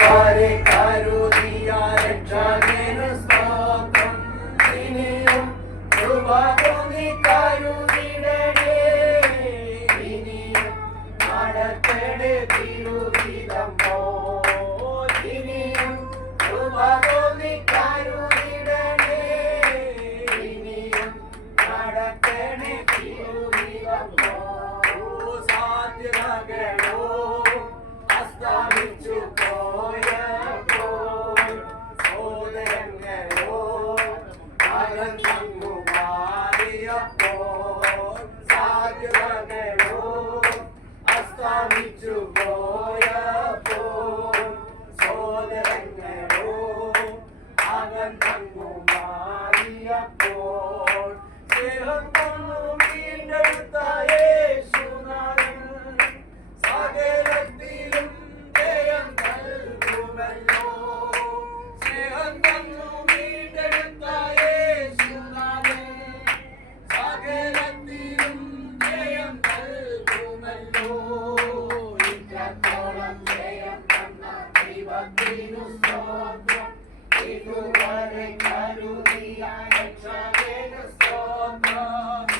ഇതുവരെ കരുതിയ രക്ഷകന് സ്തോത്രം. ഇനിയും കൃപ തോന്നി കരുതിടണേ. ഇനിയും നടത്തണേ തിരുവിധം പോൽ. ഇനിയും കൃപ തോന്നി കരുതിടണേ. ഇനിയും നടത്തണേ തിരുവിധം പോൽ. സാധ്യതകളോ അസ്തമിച്ചു പോയപ്പോൾ സോദരങ്ങളോ അകന്നു മാറിയപ്പോൾ സാധ്യതകളോ അസ്തമിച്ചു പോയപ്പോൾ സോദരങ്ങളോ അകന്നു മാറിയപ്പോൾ സ്നേഹം കൊന്നു വീണ്ടെടുത്ത യേശുനാഥൻ സകലത്തിലും ജയം നൽകുമല്ലോ. സ്നേഹം തന്നു വീണ്ടെടുത്ത യേശുനാഥൻ സകലത്തിലും ജയം നൽകുമല്ലോ. ഇത്രത്തോളം ജയം തന്ന ദൈവത്തിനു സ്തോത്രം. ഇതുവരെ കരുതിയ രക്ഷകന് സ്തോത്രം.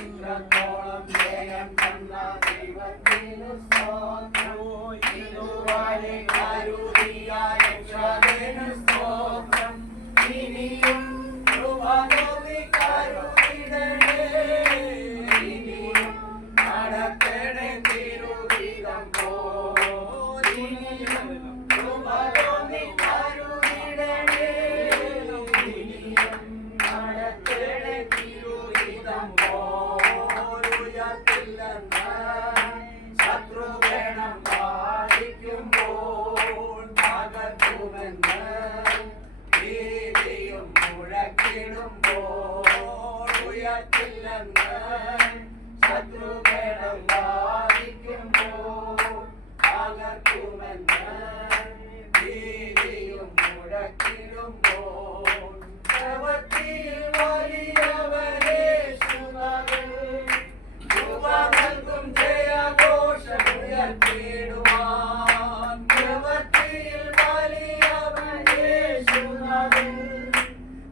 ഇത്രത്തോളം ജയം തന്ന ദൈവത്തിനു സ്തോത്രം. ഇതുവരെ കരുതിയ രക്ഷകന് സ്തോത്രം. ഇനിയും കൃപ തോന്നി കരുതിടണേ. ഇനിയും നടത്തണേ തിരുവിധം പോൽ. ഇനിയും കൃപ തോന്നി കരുതിടണേ. ഇനിയും നടത്തണേ തിരുവിധം പോൽ. ഉയർത്തില്ലെന്ന് ശത്രുഗണം വാഴിക്കുമ്പോൾ തകർക്കുമെന്ന് ഭീതിയും മുഴക്കിടുമ്പോൾ. ഉയർത്തില്ലെന്ന് ശത്രുഗണം വാഴിക്കുമ്പോൾ തകർക്കുമെന്ന് ഭീതിയും മുഴക്കിടുമ്പോൾ. പ്രവൃത്തിയിൽ വലിയവനേശുനാഥൻ കൃപ നൽകും ജയഘോഷമുയർത്തിടുവാൻ. പ്രവൃത്തിയിൽ വലിയവനേശുനാഥൻ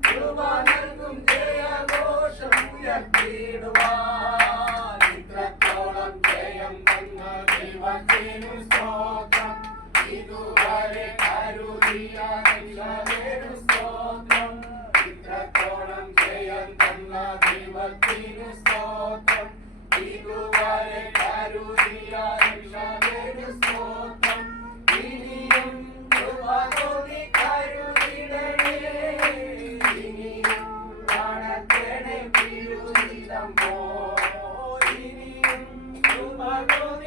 കൃപ നൽകും ജയഘോഷമുയർത്തിടുവാൻ. ഇത്രത്തോളം ജയം തന്ന ദൈവത്തിനു സ്തോത്രം. ഇതുവരെ കരുതിയ രക്ഷകന് സ്തോത്രം. ഇത്രത്തോളം ജയം തന്ന ദൈവത്തിനു സ്തോത്രം. ഇതുവരെ കരുതിയ രക്ഷകന് സ്തോത്രം. ഇനിയും കൃപ തോന്നി കരുതിടണേ. ഇനിയും നടത്തണേ തിരുവിധം പോൽ. ഇനിയും കൃപ തോന്നി